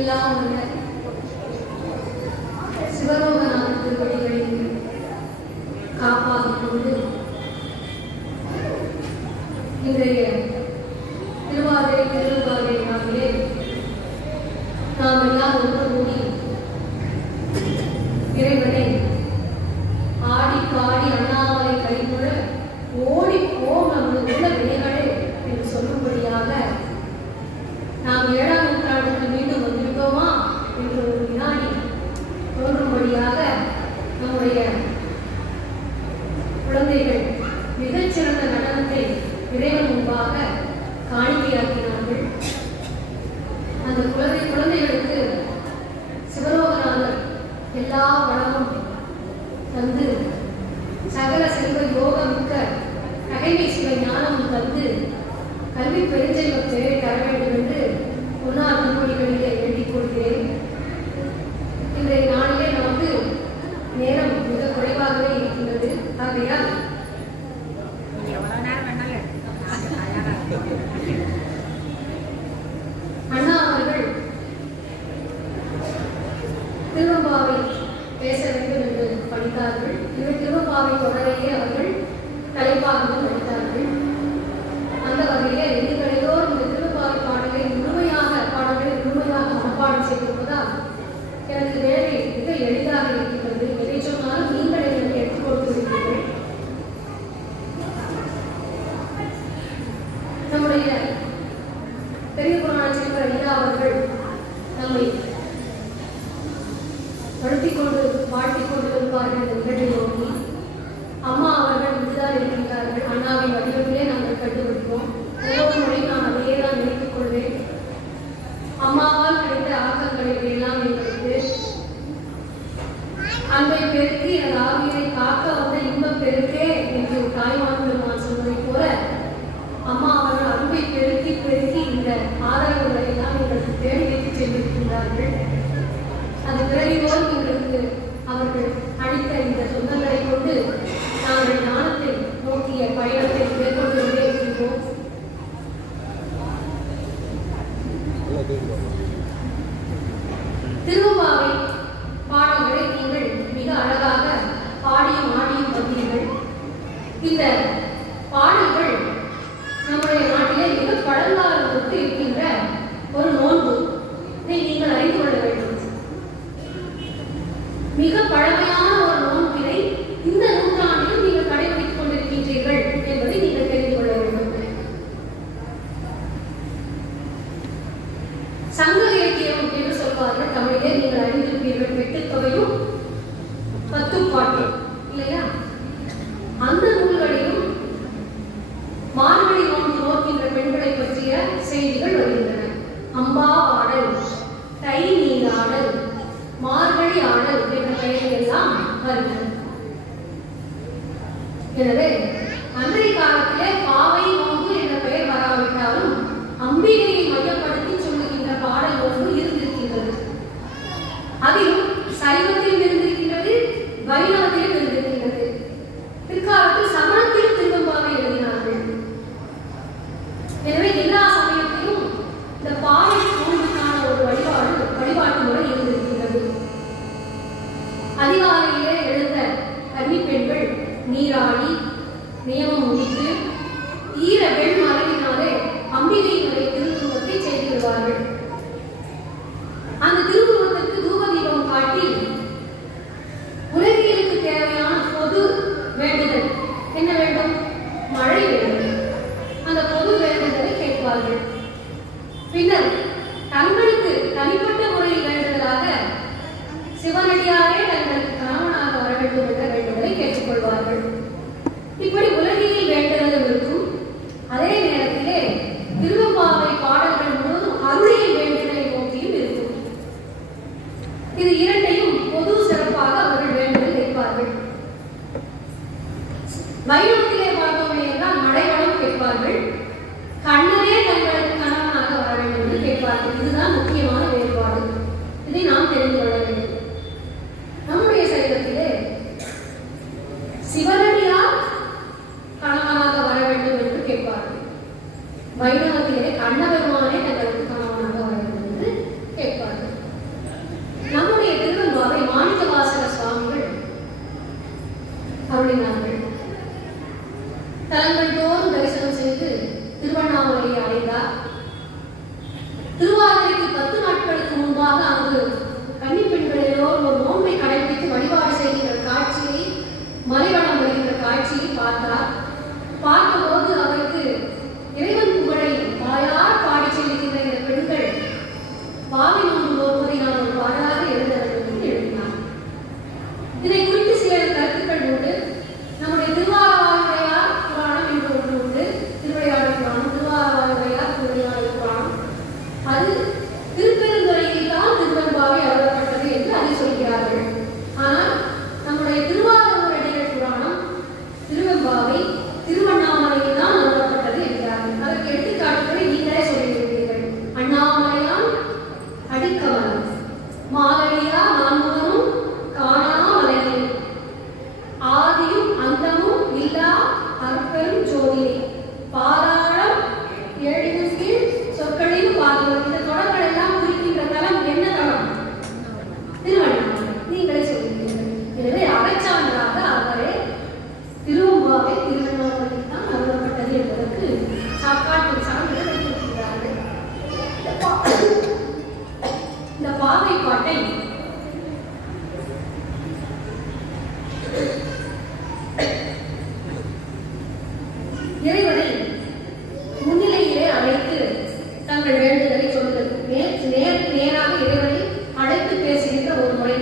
எல்லாம் உள்ள சிவலோகநாத திருவடிகளின் காப்பாற்றிக் கொண்டு இன்றைய திருவாதிரை திருவாதிரை நாளிலே நாம் எல்லாம் ஒன்று கூடி இறைவனை ஆடி பாடி அண்ணாமலை கைமுழ ஓடி போம் நமது உள்ள வினைகளே என்று சொல்லும்படியாக நாம் 7ஆம் நூற்றாண்டுக்கு மீண்டும் வந்திருக்கோமா என்று ஒரு வினாடி தோன்றும்படியாக நம்முடைய குழந்தைகள் மிகச்சிறந்த நடனத்தை இறைவன் முன்பாக காணிக்கையாக்கினார்கள். அந்த குழந்தைகளுக்கு சிவலோகநாதர் எல்லா வளமும் தந்து சகல செல்வ யோகமிக்க நகைமை சிவ ஞானமும் தந்து கல்வி பெருஞ்செல்வத்தை தர வேண்டும் என்று பொன்னார் திருமொழிகளிலே வேண்டிக் கொள்கிறேன். இன்றைய நாளிலே நமக்கு நேரம் மிக குறைவாகவே இருக்கின்றது. ஆகையால் அண்ணா அவர்கள் திருவம்பாவை பேச வேண்டும் என்று படித்தார்கள். இவர் திருவம்பாவை தொடரையே அவர்கள் தலைப்பாகவும் படித்தார்கள். அந்த வகையிலே நீங்கள் எல்லோரும் இந்த திருவம்பாவை பாடலை முழுமையாக மனப்பாடம் செய்திருப்பதால் எனக்கு வேலை மிக எளிதாக இருக்கின்றது. எதை சொன்னாலும் நீங்கள் எனக்கு எடுத்துக் கொடுத்திருக்கிறீர்கள். நம்முடைய பெரிய புராணத்திற்கு ஐயா அவர்கள் நம்மை படுத்திக் கொண்டு வாழ்த்திக் கொண்டு இருப்பார்கள். இந்த நிகழ்வை நோக்கி அம்மா அவர்கள் இதுதான் இருக்கின்றார்கள். அண்ணாவின் வடிவத்திலே நாங்கள் கண்டுபிடிப்போம். ஒவ்வொரு முறையும் நான் அதையே தான் நினைத்துக் கொள்வேன். அம்மாவால் கிடைத்த ஆக்கங்களை எல்லாம் எங்களுக்கு அன்பை பெருக்கி அந்த ஆவியை காக்க வந்த இன்பம் பெருக்கே என்று தாய்மான் பெருமான் சொன்னதை போல அம்மா அவர்கள் அன்பை பெருக்கி பெருக்கி இந்த ஆதாரங்களை எல்லாம் எங்களுக்கு தேடி வைத்து சென்றிருக்கின்றார்கள். அது பிறவியோடு எங்களுக்கு அவர்கள் அளித்த இந்த சொந்தங்களை கொண்டு நாங்கள் ஞானத்தை நோக்கிய பயணத்தை மேற்கொண்டு இருக்கின்றோம். திருவம்பாவை பாடல்களை நீங்கள் மிக அழகாக பாடியும் ஆடியும் வந்தீர்கள். இந்த பாடல்கள் நம்முடைய நாட்டிலே மிக பழங்காலத்திற்கு இருக்கின்ற ஒரு நோன்பு. இதை நீங்கள் அறிந்து கொள்ள வேண்டும். மிக பழமையான ஒரு நோன்பினை இந்த நூற்றாண்டில் நீங்கள் கடைபிடித்துக் கொண்டிருக்கின்றீர்கள் என்பதை நீங்கள் தெரிந்து கொள்ள வேண்டும். சங்க இலக்கியம் என்று சொல்வார்கள். தமிழிலே நீங்கள் அறிந்திருப்பீர்கள். வெட்டுத்தொகையும் 10 பாட்டு இல்லையா? அந்த நூல்களிலும் மார்கழி நோன்பு நோக்கின்ற பெண்களை பற்றிய செய்திகள் வருகின்றன. அம்பா ஆடல், தை நீராடல், மார்கழி ஆடல் என்ற பெயர்கள் எல்லாம் வருகின்றன. எனவே அன்றைய காலத்திலே பாவை நோன்பு என்ற பெயர் வராவிட்டாலும் அம்பிகையை மையப்படுத்தி சொல்லுகின்ற பாடல் நோன்பு இருந்திருக்கின்றது. அதிலும் சைவத்திலும் இருந்திருக்கின்றது, வைணவத்திலும் இருந்திருக்கின்றது. பிற்காலத்தில் சமணத்தில் திருவம்பாவை எழுதினார்கள். எனவே எல்லா சமயத்திலும் இந்த பாவை நோன்புக்கான ஒரு வழிபாட்டு முறை இருந்திருக்கின்றது. அதிகாலையிலே எழுந்த கன்னி பெண்கள் நீராடி நியமம் முடித்து ஈர வெண் மலரினாலே அம்பிகையினுடைய திருவுருவத்தை செய்திருவார்கள். அந்த திருவுருவத்திற்கு தூப தீபம் காட்டி உலகியலுக்கு தேவையான பொது வேண்டுதல் என்ன வேண்டும்? மழை வேண்டும். அந்த பொது வேண்டுதலை கேட்பார்கள். பின்னர் தங்களுக்கு தனிப்பட்ட முறையில் வேண்டுதலாக சிவனடியாரே தங்களுக்கு கணவனாக வர வேண்டும் என்ற வேண்டுதலை கேட்டுக்கொள்வார்கள். இப்படி உலகில் வேண்டுதலும் இருக்கும். அதே நேரத்திலே திருவம்பாவை பாடல்கள் முழுவதும் அருளியல் வேண்டுதலை நோக்கியும் இருக்கும். இது இரண்டையும் பொது சிறப்பாக அவர்கள் வேண்டுதல் வைப்பார்கள். வைணவத்திலே பார்த்தோமே என்றால் மழைவளம் கேட்பார்கள். கண்ணரே தங்களுக்கு கணவனாக வர வேண்டும் என்று கேட்பார்கள். இதுதான் முக்கியமான வேறுபாடு. இதை நாம் தெரிந்து கொள்ள வேண்டும். நம்முடைய சைவத்திலே சிவனடியார் கணவனாக வர வேண்டும் என்று கேட்பார்கள். வைணவத்திலே கண்ணபெருமானே தங்களுக்கு கணவனாக வர வேண்டும் என்று கேட்பார்கள். திருவண்ணாமலையை அடைந்தார். திருவாதிரைக்கு 10 நாட்களுக்கு முன்பாக அங்கு கன்னி பெண்கள் எல்லோரும் ஒரு நோன்பை கடைபிடித்து வழிபாடு செய்கின்ற காட்சியை, மலைவளம் வருகின்ற காட்சியை பார்த்தார். பார்த்தபோது அவருக்கு இறைவன் புகழை வாயார் பாடி செல்கின்ற இந்த பெண்கள் பாவை நோன்பு நோற்பதை நான் ஒரு பாடலாக எழுத வேண்டும் என்று எழுதினார். இதை குறித்து சில கருத்துக்கள் உண்டு. நம்முடைய திருவாரூரையார் புராணம் என்று ஒன்று உண்டு. திருவிளையாடல் புராணம், திருவாரூரையார் திருவிளையாடல் புராணம். அது திருப்பெருந்துறையில் தான் திருவெம்பாவை அருளப்பட்டது என்று அதை சொல்கிறார்கள். ஆனால் நம்முடைய திருவாரூர் அடிகள் புராணம் திருவெம்பாவை திருவண்ணாமலையில் தான் அருளப்பட்டது என்கிறார்கள். அதற்கு எடுத்துக்காட்டுகளை நீங்களே சொல்லியிருக்கிறீர்கள். அண்ணாமலையான் அடிக்கவனம், மாலவியா நான்முகனும் காணா மலையில், ஆதியும் அந்தமும் இல்லா அற்பெரும் ஜோதியை, பாதாளம் ஏழு கீழ் சொற்களில் பாதுகாப்பு. இந்த தொடர்கள் எல்லாம் குறிக்கின்ற தலம் என்ன தலம்? திருவண்ணாமலை. நீங்களே சொல்லுகிறீர்கள். எனவே அகச்சான்றாக அவரே திருவெம்பாவை திருவண்ணாமலையில் தான் அருளப்பட்டது என்பதற்கு சாக்காட்டு சான்றுகள் வைத்திருக்கிறார்கள். இந்த பாவை பாட்டை இறைவனை முன்னிலையிலே அழைத்து தங்கள் வேண்டுதலை சொல்வது, நேராக இறைவனை அழைத்து பேசுகின்ற ஒரு முறை.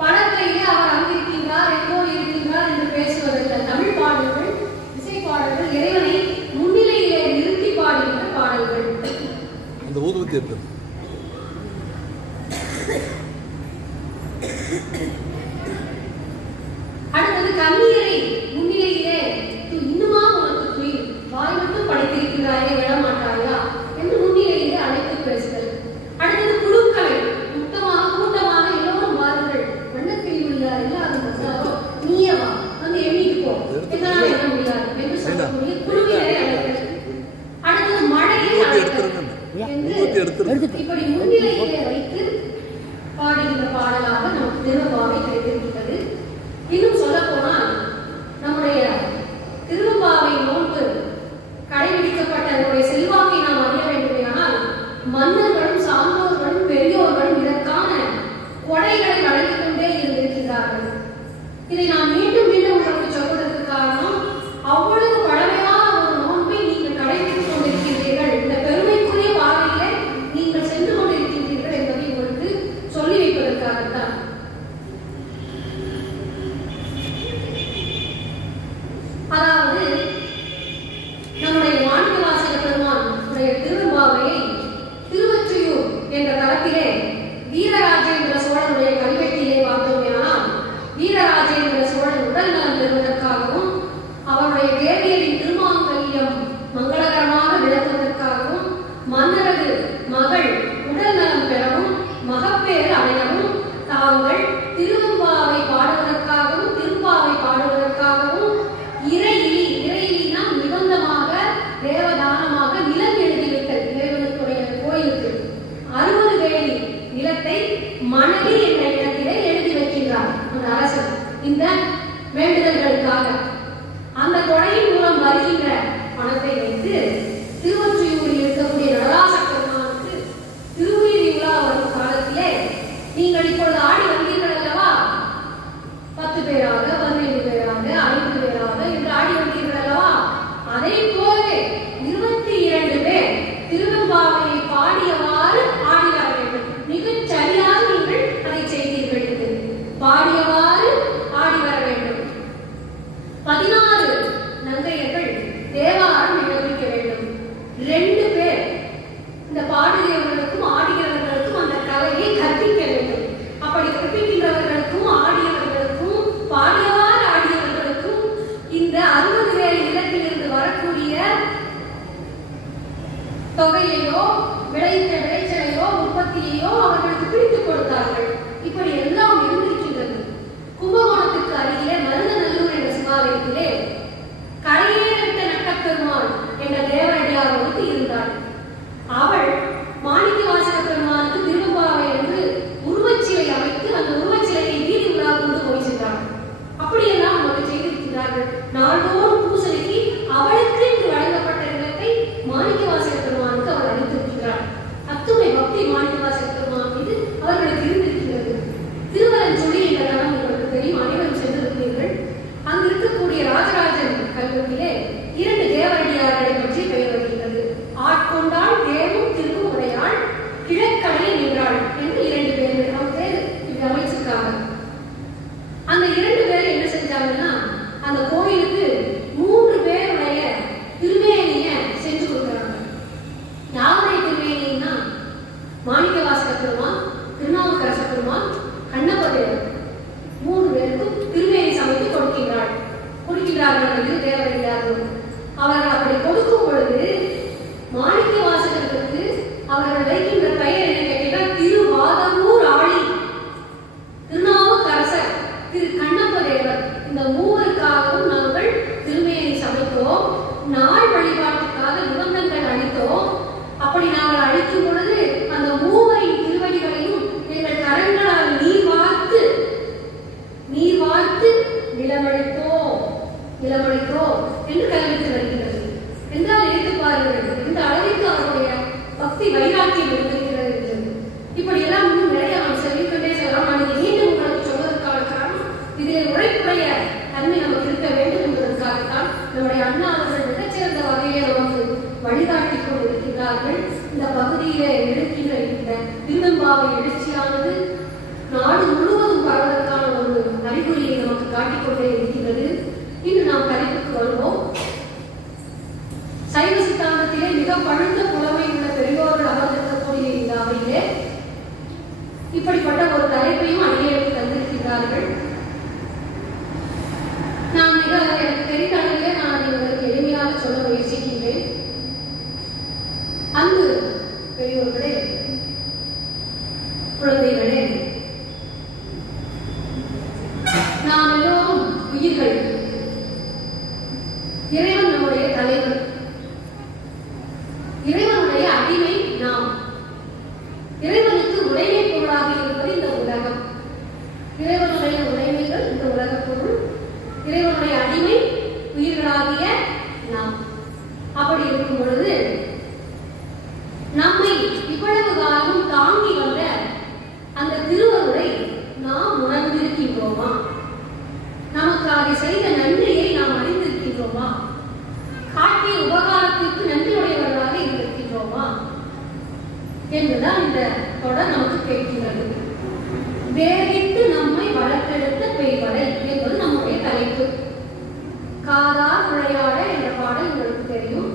படத்தையிலே அவர் அங்கிருக்கின்றார், எங்கோடு இருக்கின்றார் என்று பேசுவதல்ல. தமிழ் பாடல்கள், இசை பாடல்கள் இறைவனை முன்னிலையிலே நிறுத்தி பாடுகின்ற பாடல்கள். அந்த ஊதுவத்தி இருக்கு. அடுத்தது கண்ணீரை முன்னிலையிலே இன்னுமா உனக்கு துயில், வாய் மட்டும் படைத்திருக்கிறாயே விடமாட்டாயா என்று முன்னிலையிலே அழைத்து பேசுதல். அடுத்தது குழுக்களை மொத்தமாக கூட்டமாக எல்லோரும் வாருங்கள், வண்ணப்பிரிவு இல்லாத மசாலோ நீயவா வந்து எண்ணிட்டு போ, என்னால் எண்ண முடியாது என்று சொல்லக்கூடிய குழுவினரை அழைத்தல். அடுத்தது மழையை அழைத்தல். இப்படி முன்னிலையிலே வைத்து பாடுகின்ற பாடலாக நமக்கு திருவெம்பாவை கிடைத்திருக்கிறது. இன்னும் சொல்ல போனால் நம்முடைய திருவெம்பாவை நோன்பு கடைபிடிக்கப்பட்ட நம்முடைய செல்வாக்கை நாம் அறிய வேண்டுமானால் மன்னர்களும் சான்றோர்களும் பெரியோர்களும் இதற்கான கொடைகளை வழங்கிக் கொண்டே இருந்திருக்கிறார்கள். இதை நான் மீண்டும் மீண்டும் உங்களுக்கு சொல்வதற்கு காரணம், அவ்வளவு பழமையான ஒரு நோன்பை நீங்கள் கடைபிடித்துக் கொண்டிருக்கின்றீர்கள், இந்த பெருமைக்குரிய பாதையிலே நீங்கள் சென்று கொண்டிருக்கின்றீர்கள் என்பதை உங்களுக்கு சொல்லி வைப்பதற்காகத்தான். அதாவது நம்முடைய மாணிக்கவாசக பெருமான் திருவெம்பாவையை திருவொற்றியூர் என்ற தளத்திலே வீரராஜேந்திர சோழனுடைய கல்வெட்டிலே பார்த்தோமேயானால், வீரராஜேந்திர சோழன் உடல் நலம் பெறுவதற்காகவும் அவருடைய தேவியரின் திருமாங்கல்யம் மங்களகரமாக விளக்குவதற்காகவும் மன்னரது மகள் உடல் நலம் பெறவும் மகப்பேறு அடையவும் தாங்கள் திருவெம்பாவை பாடுவதற்காகவும் திருப்பாவை பாடுவதற்காகவும் இறையிலினா நிபந்தமாக தேவதானமாக நிலம் எழுதி வைத்தல். இறைவனுடைய கோயிலுக்கு 60 வேலி நிலத்தை மணலி என்ற இடத்திலே எழுதி வைக்கின்றார் அந்த அரசர் இந்த வேண்டுதல்களுக்காக. அந்த கொடையின் மூலம் வருகின்ற பணத்தை வைத்து திருவொற்றியூரில் இருக்கக்கூடிய நடராச பெருமானுக்கு திருவீதி உலா வரும் காலத்திலே நீங்கள் இப்பொழுது ஆடி வந்தீர்கள் அல்லவா, 10 பேராக 15 பேராக 5 பேராக என்று ஆடி வந்தீர்கள் அல்லவா, அதை போலவே 22 பேர் திருவெம்பாவையை பாடியவாறு ஆடி வர வேண்டும். மிகச் சரியாக நீங்கள் அதை செய்தீர்கள். என்று பாடியவாறு ஆடி வர வேண்டும். 16 நங்கையர்கள் தேவாரம் விண்ணப்பிக்க வேண்டும். 2 பேர் இந்த பாடுகிறவர்களுக்கும் ஆடுகிறவர்களுக்கும் அந்த கலையை கற்பிக்க வேண்டும். அப்படி கற்பிக்கின்றவர்களுக்கும் ஆடியவர்களுக்கும் பாடியவாறு ஆடியவர்களுக்கும் இந்த 60 வேலை நிலத்திலிருந்து வரக்கூடிய தொகையையோ விளைச்சலையோ உற்பத்தியையோ அவர்களுக்கு பிரித்துக் கொடுத்தார்கள். இப்படி எல்லாம் இருந்திருக்கின்றது. கும்பகோணத்துக்கு அருகிலே மருதநல்லூர் என்ற சிவாலயத்திலே கரையேறிட்ட நட்டப்பெருமாள் என்ற தேவரடியார் ஒருத்தி இருந்தாள். அவள் மாணிக்கவாசக பெருமானுக்கு திருவெம்பாவை என்று உருவச்சிலை அமைத்து அந்த உருவச்சிலையை வீதி உலா கொண்டு போய் சென்றாள். அப்படியெல்லாம் அவர்கள் செய்திருக்கிறார்கள். நாள்தோறும் பூசணைக்கு அவளுக்கு இன்று வழங்கப்பட்ட நிலத்தை மாணிக்கவாசக வழிகாட்டிக் கொண்டிருக்கிறார்கள். இந்த பகுதியிலே எழுக்கிற இந்த திருவெம்பாவை எழுச்சியானது நாடு முழுவதும் பரவதற்கான ஒரு அறிகுறியை நமக்கு காட்டிக்கொண்டே இருக்கிறது. இன்று நாம் தலைப்புக்கு வருவோம். சைவ சித்தாந்தத்திலே மிக பழுத்த புலமை உள்ள பெரியோர்கள் அமர்ந்திருக்கக்கூடிய இந்த அவையிலே இப்படிப்பட்ட ஒரு தலைப்பையும் அடியேற்கு தந்திருக்கிறார்கள். நான் மிக எனக்கு தெரிந்த அளவிலே நான் அதை உங்களுக்கு எளிமையாக சொல்ல முயற்சிக்கின்றேன். அன்பு பெரியோர்களே, குழந்தைகளே, நாம் எல்லோரும் உயிர்கள். இறைவன் நம்முடைய தலைவர், இறைவனுடைய அடிமை நாம். இறைவனுக்கு உடைமை பொருளாக இருப்பது இந்த உலகம். இறைவனுடைய உடைமைகள் இந்த உலக பொருள், இறைவனுடைய அடிமை உயிர்களாகிய நாம். அப்படி இருக்கும் பொழுது நம்மை இவ்வளவு காலம் தாங்கி வந்த அந்த திருவருளை நாம் உணர்ந்திருக்கின்றோமா? நமக்கு அதை செய்த நன்றியை நாம் அறிந்திருக்கின்றோமா? காட்டிய உபகாரத்திற்கு நன்றியுடையவர்களாக இருந்திருக்கின்றோமா என்றுதான் இந்த தொடர் நமக்கு கேட்கிறது. வேறிட்டு நம்மை வளர்த்தெடுத்த பெய்வரை என்பது நம்முடைய தலைப்பு. காதார் விளையாட என்ற பாடல் உங்களுக்கு தெரியும்.